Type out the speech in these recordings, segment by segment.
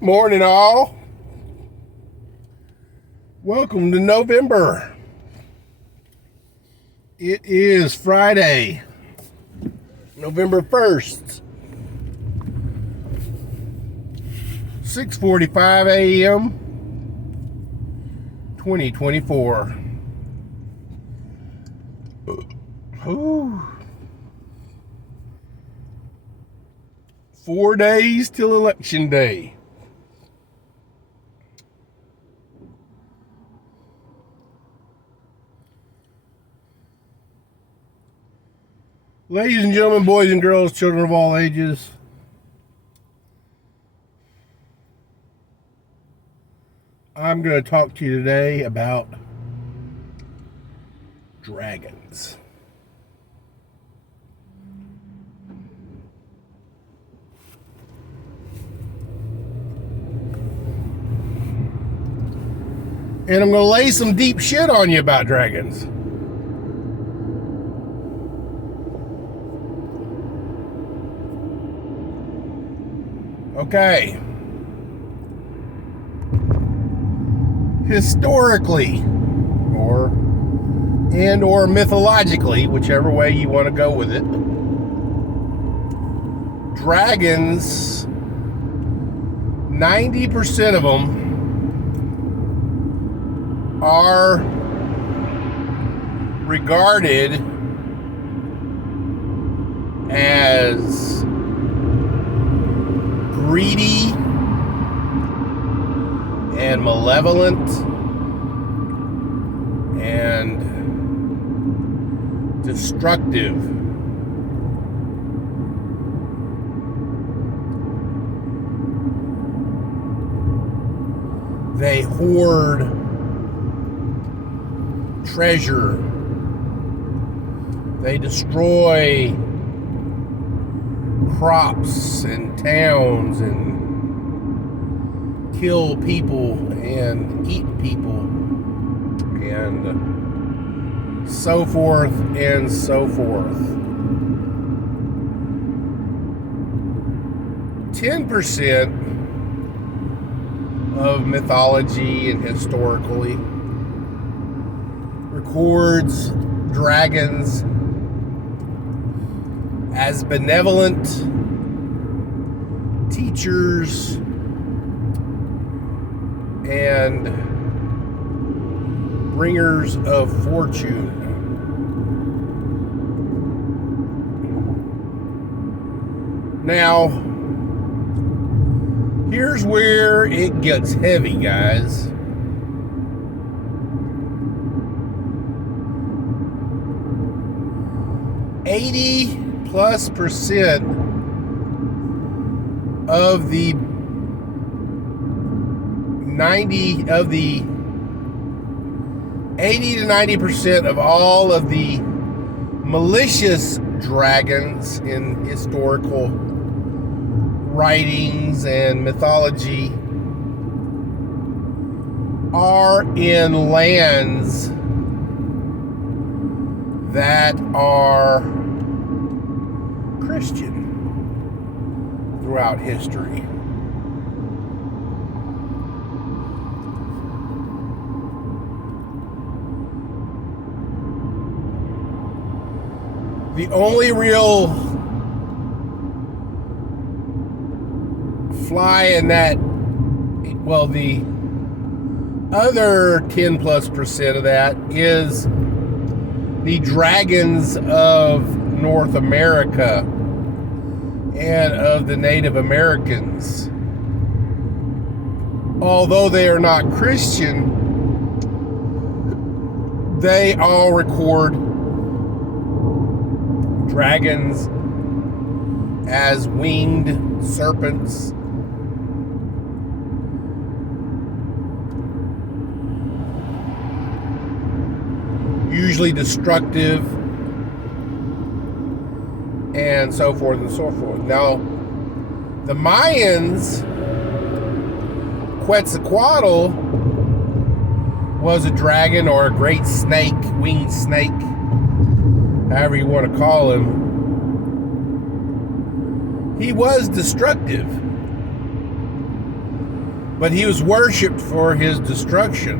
Morning, all. Welcome to November. It is Friday, November 1st, 6:45 a.m., 2024. Ooh. 4 days till Election Day. Ladies and gentlemen, boys and girls, children of all ages, I'm going to talk to you today about dragons. And I'm going to lay some deep shit on you about dragons. Okay. Historically, or mythologically, whichever way you want to go with it, dragons, 90% of them are regarded as greedy and malevolent and destructive. They hoard treasure. They destroy crops and towns and kill people and eat people and so forth and so forth. 10% of mythology and historically records dragons as benevolent teachers and bringers of fortune. Now, here's where it gets heavy, guys. +80% of the 80 to 90% of all of the malicious dragons in historical writings and mythology are in lands that are Christian throughout history. The only real fly in that, well, the other 10+% of that is the dragons of North America and of the Native Americans. Although they are not Christian, they all record dragons as winged serpents. Usually destructive, and so forth and so forth. Now, the Mayans, Quetzalcoatl was a dragon or a great snake, winged snake, however you want to call him. He was destructive. but he was worshipped for his destruction.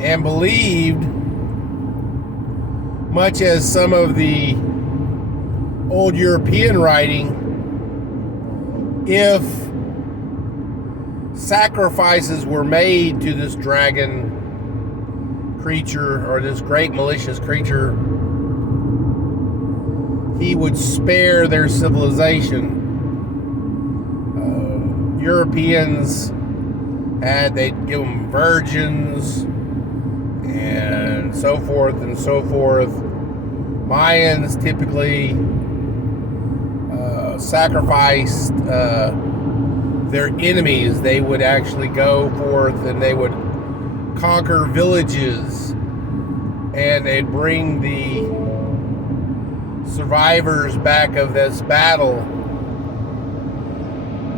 And believed, much as some of the old European writing, if sacrifices were made to this dragon creature or this great malicious creature, he would spare their civilization. Europeans they'd give them virgins and so forth and so forth. Mayans typically sacrificed their enemies. They would actually go forth and they would conquer villages, and they'd bring the survivors back of this battle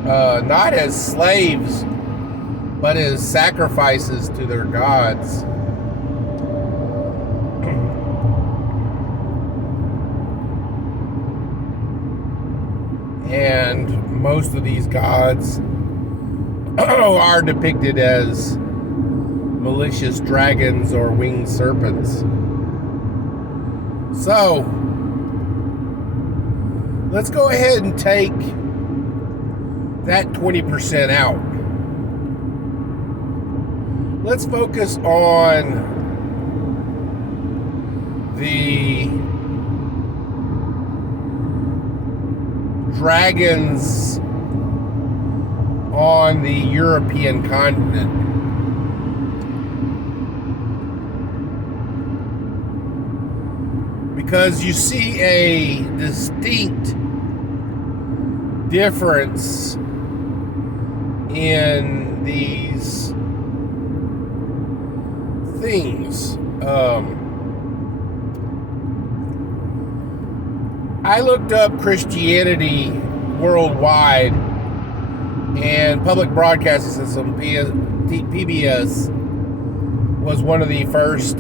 not as slaves but as sacrifices to their gods. And most of these gods are depicted as malicious dragons or winged serpents. So, let's go ahead and take that 20% out. Let's focus on the dragons on the European continent. Because you see a distinct difference in these things. I looked up Christianity worldwide, and public broadcasting system, PBS, was one of the first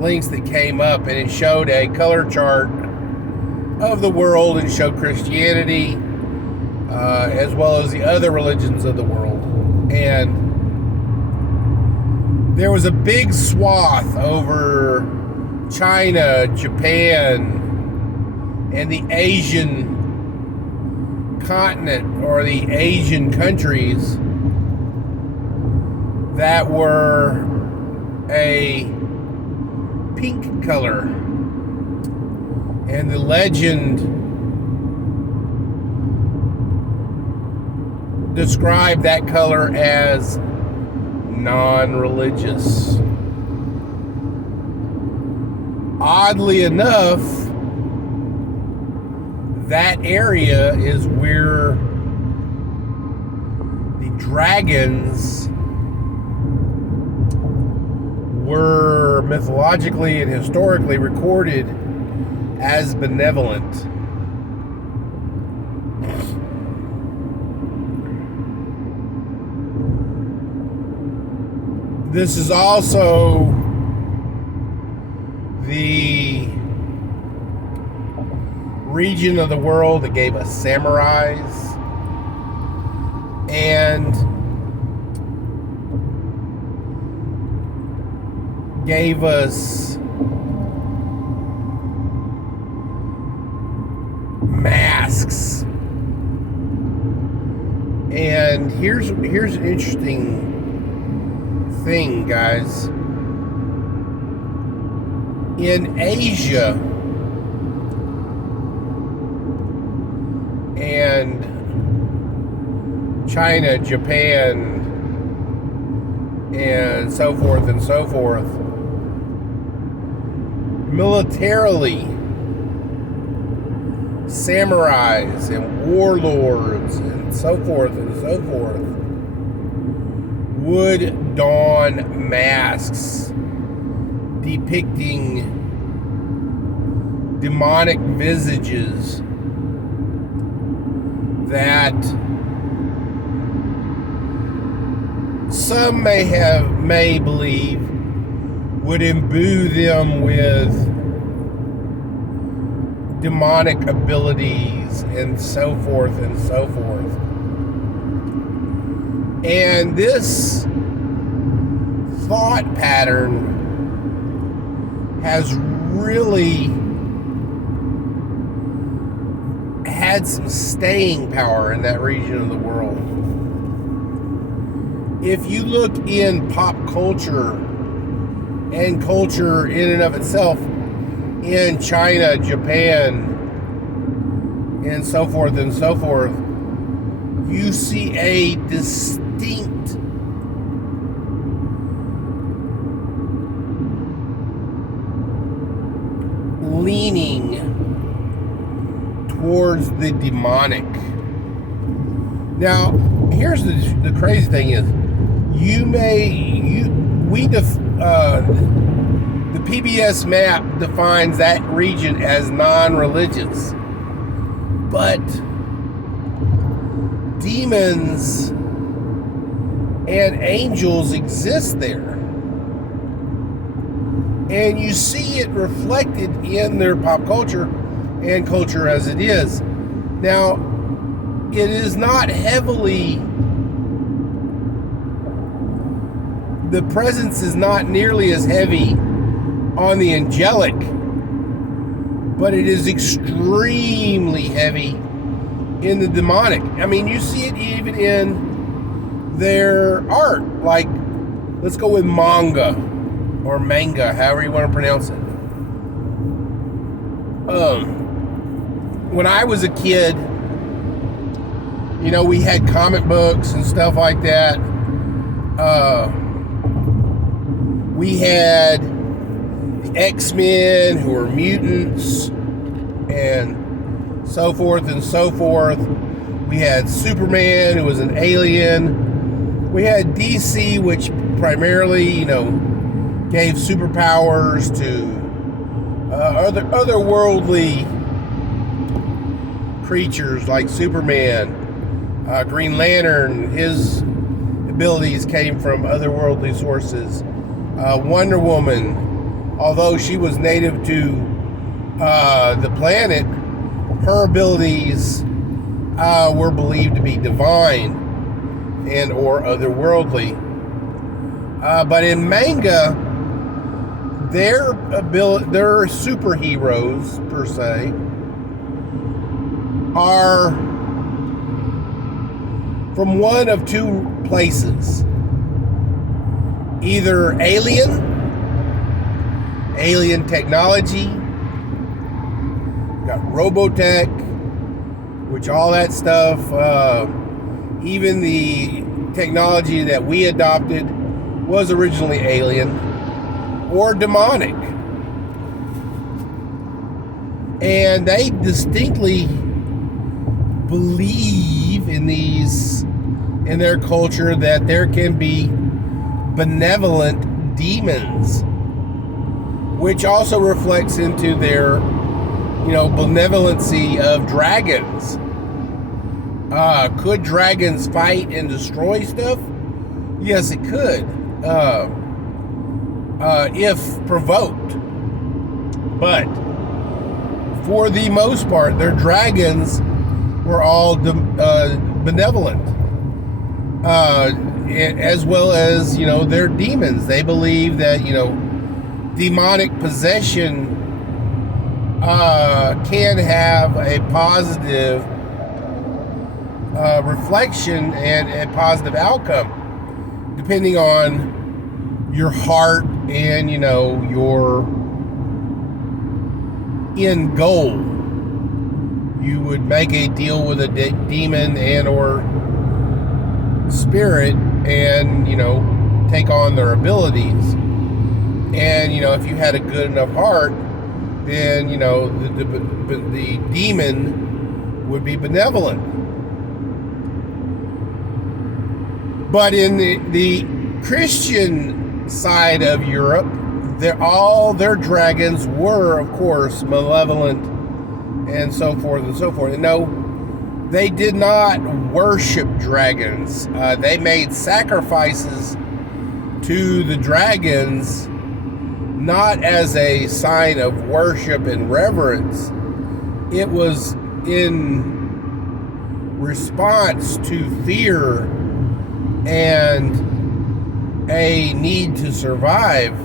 links that came up, and it showed a color chart of the world and showed Christianity as well as the other religions of the world. And there was a big swath over China, Japan, and the Asian continent, or the Asian countries, that were a pink color. And the legend described that color as non-religious. Oddly enough, that area is where the dragons were mythologically and historically recorded as benevolent. This is also the region of the world that gave us samurais and gave us masks. And here's an interesting thing, guys. In Asia and China, Japan, and so forth and so forth, militarily, samurais and warlords and so forth would don masks depicting demonic visages that some may believe would imbue them with demonic abilities and so forth and so forth. And this thought pattern has really had some staying power in that region of the world. If you look in pop culture and culture in and of itself in China, Japan, and so forth, you see a distinct leaning towards the demonic. Now, here's the crazy thing is, the PBS map defines that region as non-religious, but demons and angels exist there, and you see it reflected in their pop culture and culture as it is. Now, it is not heavily, the presence is not nearly as heavy on the angelic, but it is extremely heavy in the demonic. I mean, you see it even in their art. Like, let's go with manga, or manga, however you want to pronounce it. When I was a kid, you know, we had comic books and stuff like that. We had the X-Men, who were mutants, and so forth and so forth. We had Superman, who was an alien. We had DC, which primarily, you know, gave superpowers to otherworldly creatures like Superman. Green Lantern, his abilities came from otherworldly sources. Wonder Woman, although she was native to the planet, her abilities were believed to be divine and or otherworldly. But in manga, their superheroes, per se, are from one of two places. Either alien technology, got Robotech, which all that stuff, even the technology that we adopted was originally alien, or demonic. And they distinctly believe in their culture that there can be benevolent demons, which also reflects into their, you know, benevolency of dragons. Could dragons fight and destroy stuff? Yes, it could, if provoked. But for the most part, their dragons were all benevolent, as well as, you know, their demons. They believe that, you know, demonic possession can have a positive reflection and a positive outcome, depending on your heart and, you know, your end goal. You would make a deal with a demon and or spirit and, you know, take on their abilities. And, you know, if you had a good enough heart, then, you know, the demon would be benevolent. But in the Christian side of Europe, all their dragons were, of course, malevolent and so forth and so forth. And no, they did not worship dragons. They made sacrifices to the dragons, not as a sign of worship and reverence, it was in response to fear and a need to survive.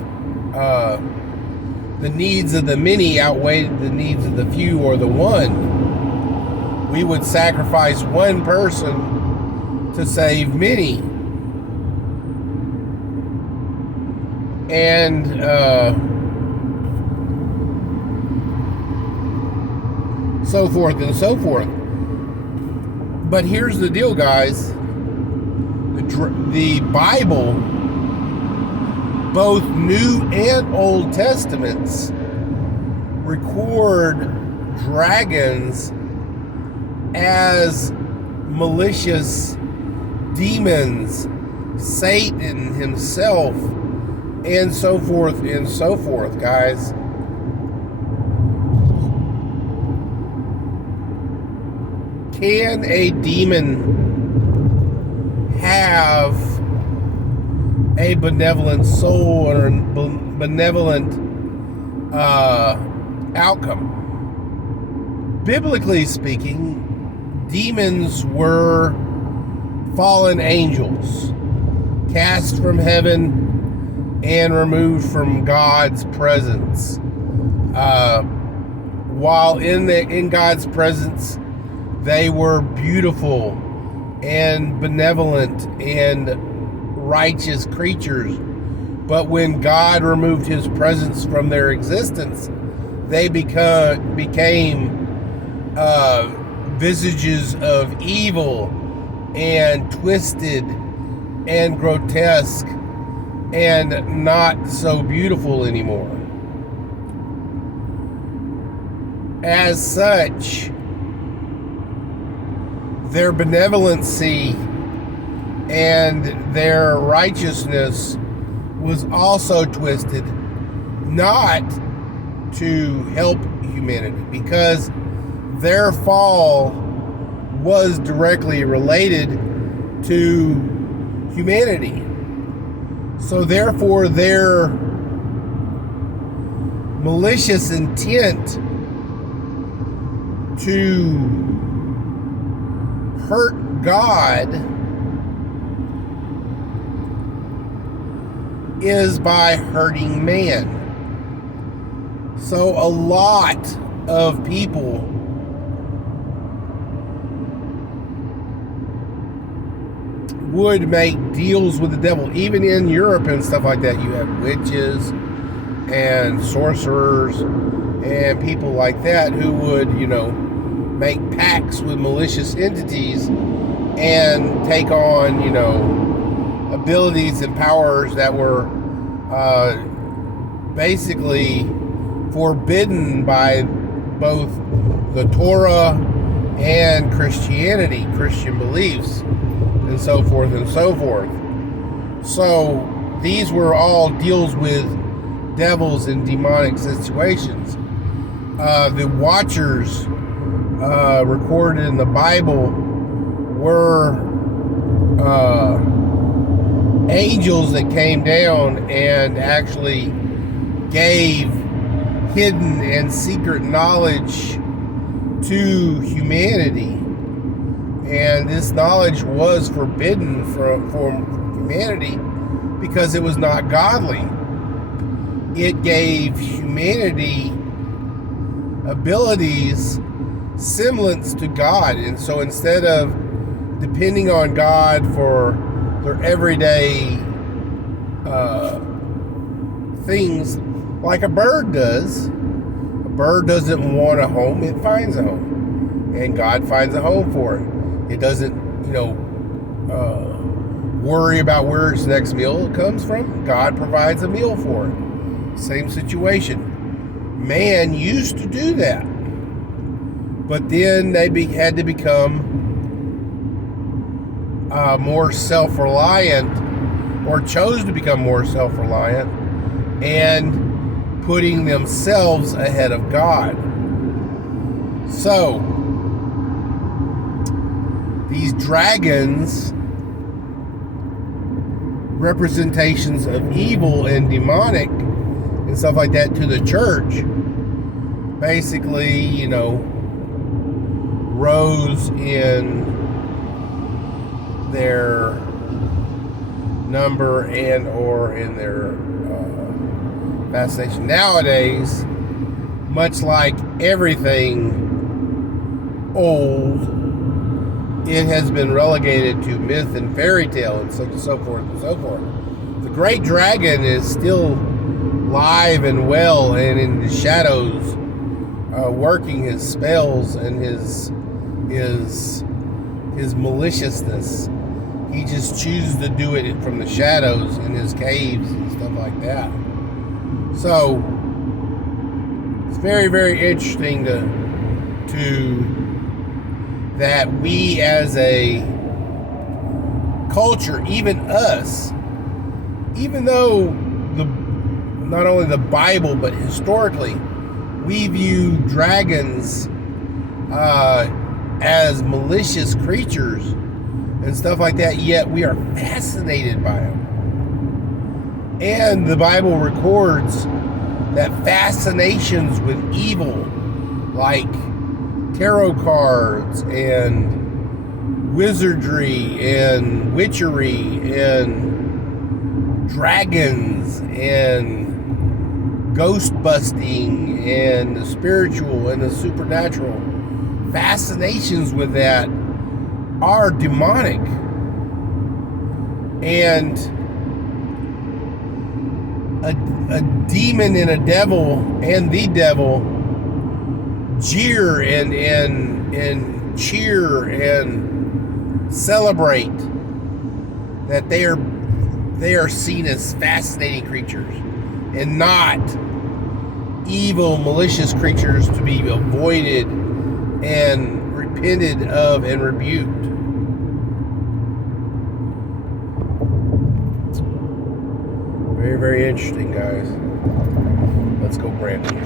The needs of the many outweighed the needs of the few or the one. We would sacrifice one person to save many. And so forth and so forth. But here's the deal, guys. The Bible, both New and Old Testaments, record dragons as malicious demons, Satan himself, and so forth, guys. Can a demon have a benevolent soul or a benevolent outcome? Biblically speaking, demons were fallen angels cast from heaven and removed from God's presence. While in God's presence, they were beautiful and benevolent and righteous creatures. But when God removed his presence from their existence, they became visages of evil and twisted and grotesque and not so beautiful anymore. As such, their benevolency and their righteousness was also twisted, not to help humanity, because their fall was directly related to humanity. So therefore, their malicious intent to hurt God is by hurting man. So a lot of people would make deals with the devil. Even in Europe and stuff like that, you have witches and sorcerers and people like that who would, make pacts with malicious entities and take on, abilities and powers that were basically forbidden by both the Torah and Christianity, Christian beliefs, and so forth and so forth. So these were all deals with devils in demonic situations. The Watchers recorded in the Bible were angels that came down and actually gave hidden and secret knowledge to humanity. And this knowledge was forbidden from humanity because it was not godly. It gave humanity abilities semblance to God. And so instead of depending on God for their everyday things, like a bird does, a bird doesn't want a home, it finds a home. And God finds a home for it. It doesn't, worry about where its next meal comes from. God provides a meal for it. Same situation. Man used to do that. But then they had to become more self-reliant, or chose to become more self-reliant, and putting themselves ahead of God. So, these dragons, representations of evil and demonic and stuff like that to the church, basically, rose in their number and or in their fascination. Nowadays, much like everything old, it has been relegated to myth and fairy tale and so forth and so forth. The great dragon is still live and well and in the shadows, working his spells and his maliciousness. He just chooses to do it from the shadows in his caves and stuff like that. So it's very, very interesting to that we as a culture, even us, even though not only the Bible but historically, we view dragons as malicious creatures and stuff like that, yet we are fascinated by them. And the Bible records that fascinations with evil, like tarot cards and wizardry and witchery and dragons and ghost busting and the spiritual and the supernatural, fascinations with that are demonic. And a demon and a devil and the devil jeer and cheer and celebrate that they are seen as fascinating creatures and not evil, malicious creatures to be avoided and repented of and rebuked. Very, very interesting, guys. Let's go, Brandon.